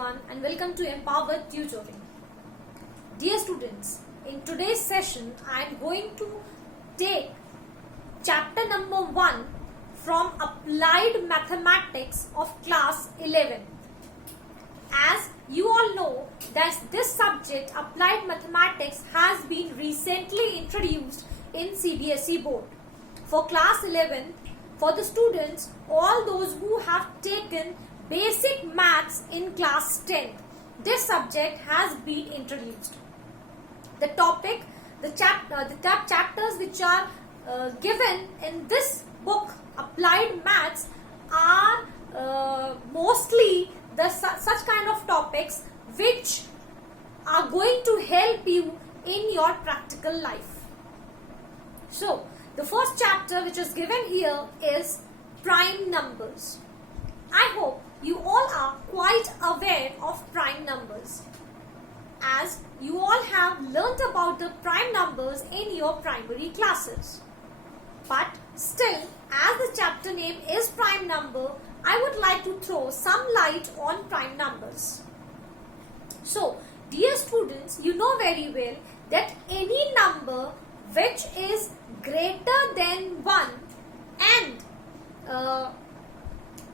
everyone and welcome to Empowered Tutoring. Dear students, in today's session I am going to take chapter number 1 from Applied Mathematics of class 11. As you all know that this subject, Applied Mathematics, has been recently introduced in CBSE board. For class 11, for the students, all those who have taken basic maths in class 10, this subject has been introduced. The topic, the chapters which are given in this book, Applied Maths, are mostly such kind of topics which are going to help you in your practical life. So, the first chapter which is given here is prime numbers. I hope you all are quite aware of prime numbers, as you all have learnt about the prime numbers in your primary classes. But still, as the chapter name is prime number, I would like to throw some light on prime numbers. So, dear students, you know very well that any number which is greater than 1 and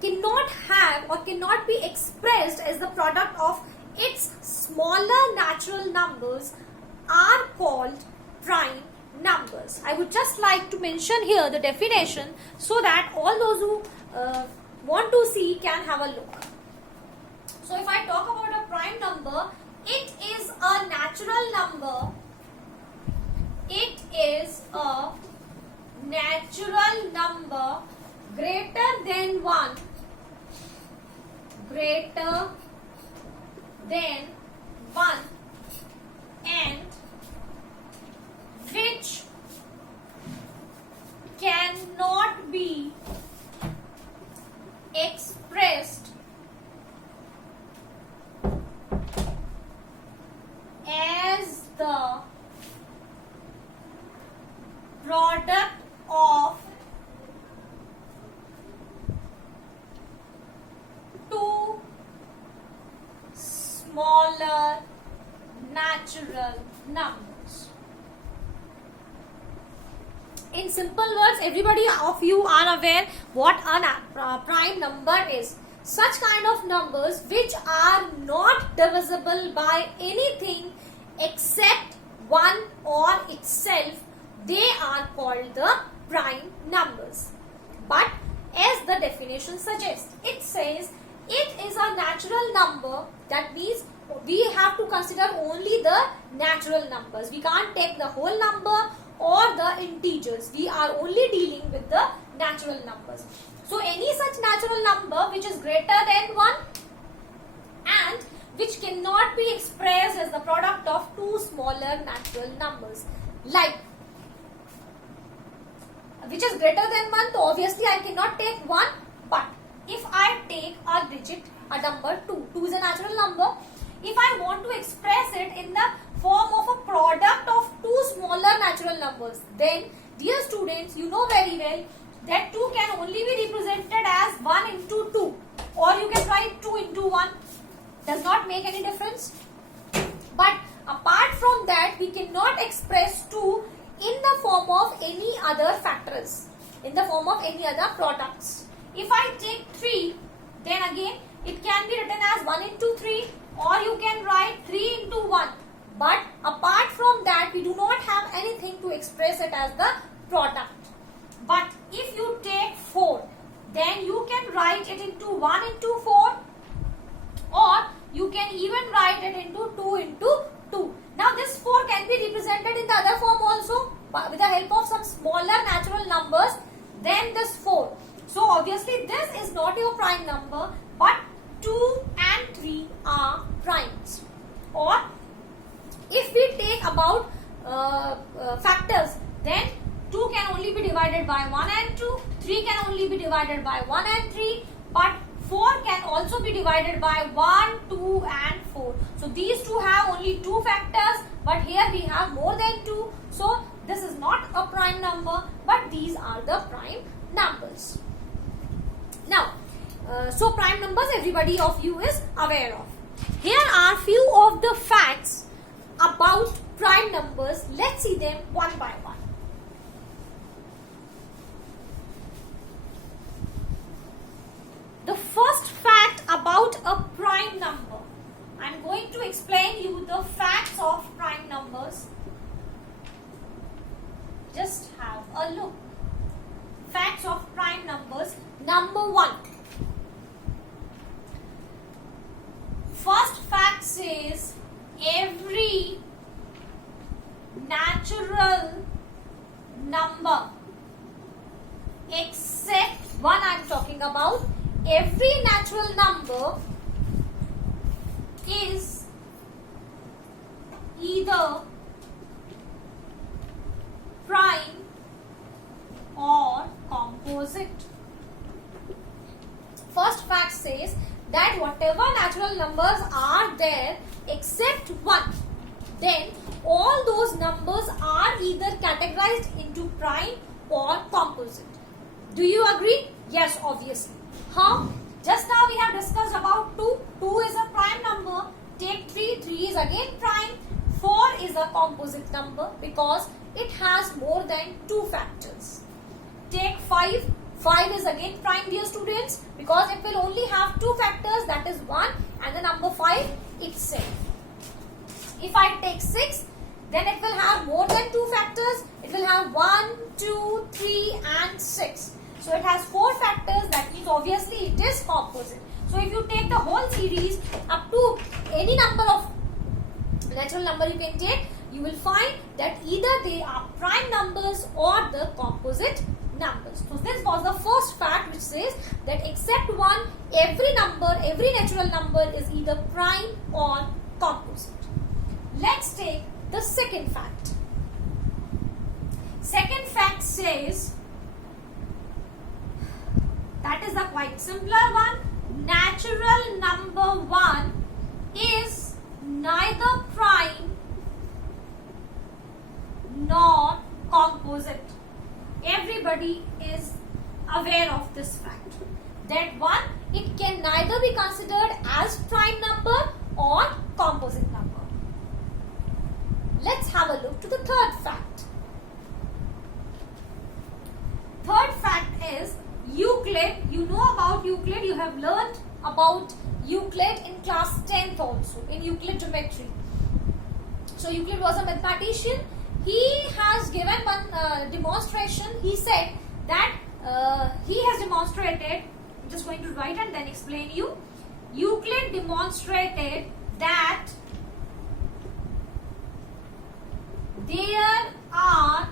cannot have or cannot be expressed as the product of its smaller natural numbers are called prime numbers. I would just like to mention here the definition so that all those who want to see can have a look. So if I talk about a prime number, it is a natural number. It is a natural number greater than 1, greater than 1, and which cannot be expressed as the product of two smaller natural numbers. In simple words, everybody of you are aware what a prime number is. Such kind of numbers which are not divisible by anything except 1 or itself, they are called the prime numbers. But as the definition suggests, it says it is a natural number. That means we have to consider only the natural numbers. We can't take the whole number or the integers. We are only dealing with the natural numbers. So any such natural number which is greater than 1 and which cannot be expressed as the product of two smaller natural numbers, like which is greater than 1, so obviously I cannot take 1, but if I take a digit, a number 2, 2 is a natural number. If I want to express it in the form of a product of two smaller natural numbers, then dear students, you know very well that 2 can only be represented as 1 into 2, or you can write 2 into 1, does not make any difference. But apart from that, we cannot express 2 in the form of any other factors, in the form of any other products. If I take 3, then again it can be written as 1 into 3, or you can write 3 into 1. But apart from that, we do not have anything to express it as the product. But if you take 4, then you can write it into 1 into 4, or you can even write it into 2 into 2. Now this 4 can be represented in the other form also with the help of some smaller natural numbers than this 4. So obviously this is not your prime number, but 2 and 3 are primes. Or if we take about factors, then 2 can only be divided by 1 and 2, 3 can only be divided by 1 and 3, but 4 can also be divided by 1, 2 and 4. So these two have only 2 factors, but here we have more than 2. So this is not a prime number, but these are the prime numbers. Now, so prime numbers everybody of you is aware of. Here are few of the facts about prime numbers. Let's see them one by one. The first fact about a prime number. I'm going to explain you the facts of prime numbers. Just have a look. Facts of prime numbers. Number 1. First fact says every natural number except one I'm talking about. Every natural number is either prime or composite. First fact says that whatever natural numbers are there except one, then all those numbers are either categorized into prime or composite. Do you agree? Yes, obviously. How? Just now we have discussed about 2. 2 is a prime number. Take 3. 3 is again prime. 4 is a composite number because it has more than 2 factors. Take 5. 5 is again prime, dear students, because it will only have 2 factors, that is 1 and the number 5 itself. If I take 6, then it will have more than 2 factors. It will have 1, 2, 3 and 6. So it has 4 factors, that means obviously it is composite. So if you take the whole series up to any number of natural number you can take, you will find that either they are prime numbers or the composite numbers. So this was the first fact which says that except one, every natural number is either prime or composite. Let's take the second fact. Second fact says, that is a quite simpler one. Natural number 1 is neither prime nor composite. Everybody is aware of this fact. That 1, it can neither be considered as prime number or composite number. Let's have a look to the third fact. Third fact is Euclid. You know about Euclid. You have learned about Euclid in class 10th also, in Euclid geometry. So Euclid was a mathematician. He has given one demonstration. He said that he has demonstrated, I'm just going to write and then explain you. Euclid demonstrated that there are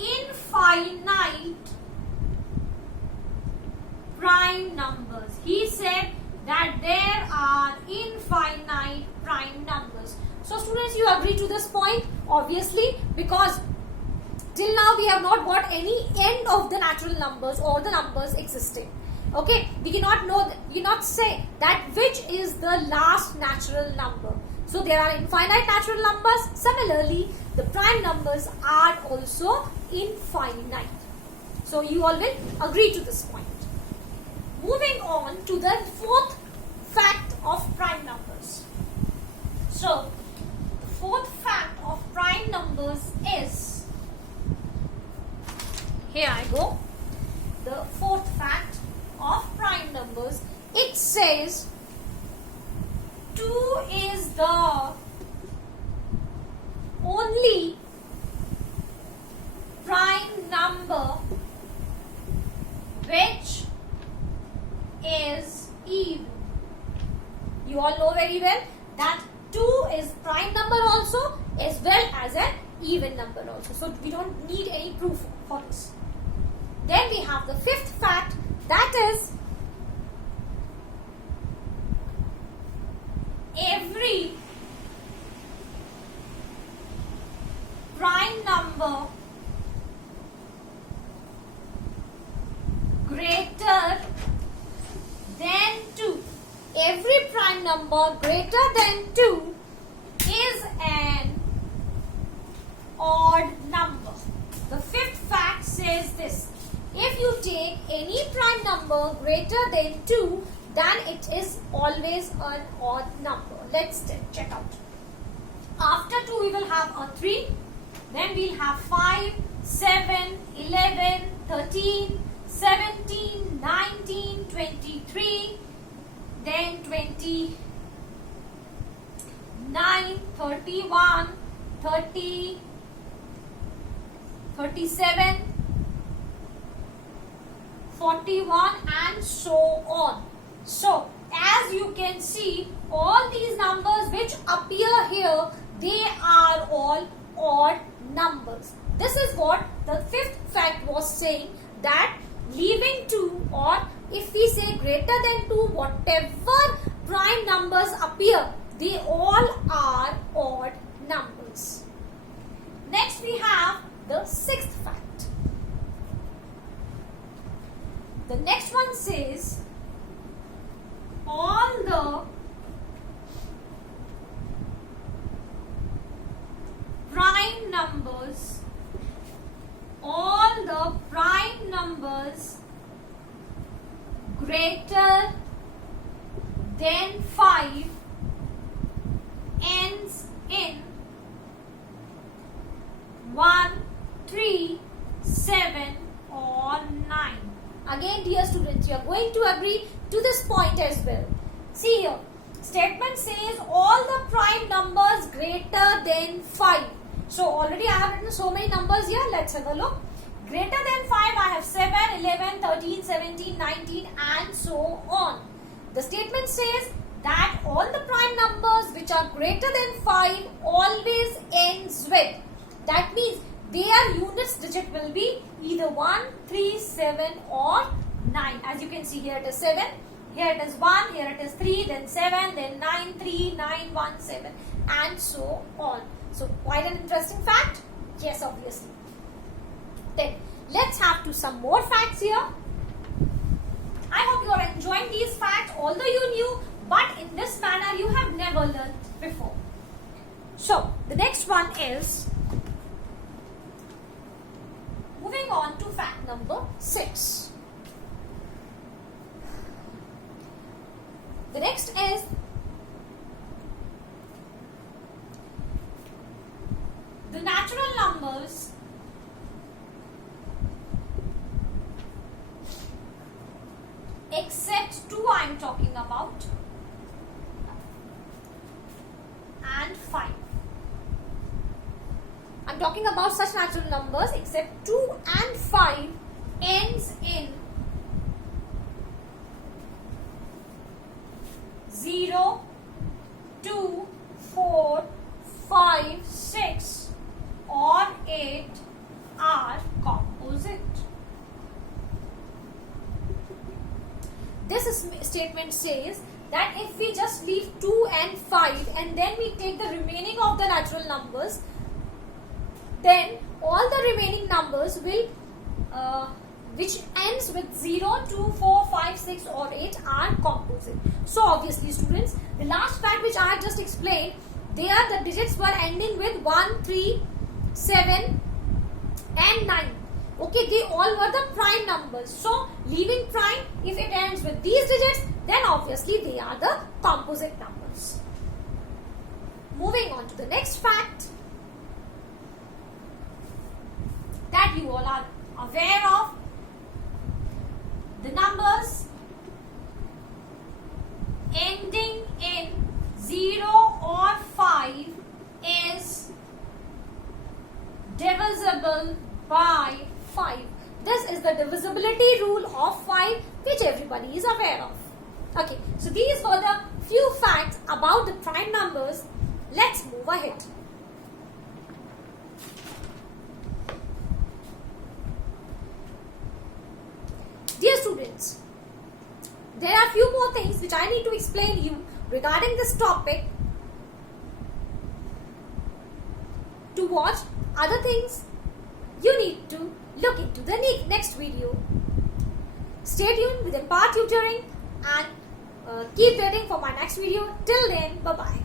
infinite prime numbers. He said that there are infinite prime numbers. So students, you agree to this point? Obviously, because till now we have not got any end of the natural numbers or the numbers existing. Okay, we cannot know, we cannot say that which is the last natural number. So there are infinite natural numbers. Similarly, the prime numbers are also infinite. So you all will agree to this point. Moving on to the fourth fact of prime numbers. So, the fourth fact of prime numbers is, here I go, the fourth fact of prime numbers, it says 2 is the only prime number which is even. You all know very well that 2 is prime number also as well as an even number also. So we don't need any proof for this. Then we have the fifth fact, that is every prime number greater than 2. Every prime number greater than 2 is an odd number. The fifth fact says this. If you take any prime number greater than 2, then it is always an odd number. Let's check out. After 2 we will have a 3, then we'll have 5, 7, 11, 13, 17, 19, 23, then 29, 31, 30, 37, 41 and so on. So as you can see, all these numbers which appear here, they are all odd numbers. This is what the fifth fact was saying, that leaving 2, or if we say greater than 2, whatever prime numbers appear, they all are odd numbers. Next we have the sixth fact. The next one says all the prime numbers greater than 5 ends in 1, 3, 7 or 9. Again, dear students, you are going to agree to this point as well. See here, statement says all the prime numbers greater than 5. So already I have written so many numbers here. Let's have a look. Greater than 5, I have 7, 11, 13, 17, 19 and so on. The statement says that all the prime numbers which are greater than 5 always ends with. That means their units digit will be either 1, 3, 7 or 9. As you can see, here it is 7, here it is 1, here it is 3, then 7, then 9, 3, 9, 1, 7 and so on. So quite an interesting fact? Yes, obviously. Then let's have to some more facts here. I hope you are enjoying these facts, although you knew, but in this manner you have never learned before. So the next one is, moving on to fact number 6. The next is the natural numbers except 2 I am talking about and 5. I am talking about such natural numbers except 2 and 5 ends in 0, 2, 4, 5, 6 or 8 are composite. This statement says that if we just leave 2 and 5 and then we take the remaining of the natural numbers, then all the remaining numbers will which ends with 0, 2, 4, 5, 6 or 8 are composite. So obviously students, the last fact which I just explained, there the digits were ending with 1, 3, 7 and 9. Okay, they all were the prime numbers. So leaving prime, if it ends with these digits, then obviously they are the composite numbers. Moving on to the next fact that you all are aware of, the numbers ending in 0 or 5 is divisible by 5. This is the divisibility rule of 5 which everybody is aware of. Okay, so these were the few facts about the prime numbers. Let's move ahead. Dear students, there are few more things which I need to explain to you regarding this topic. To watch other things, you need to look into the next video. Stay tuned with Impart Tutoring and keep waiting for my next video. Till then, bye-bye.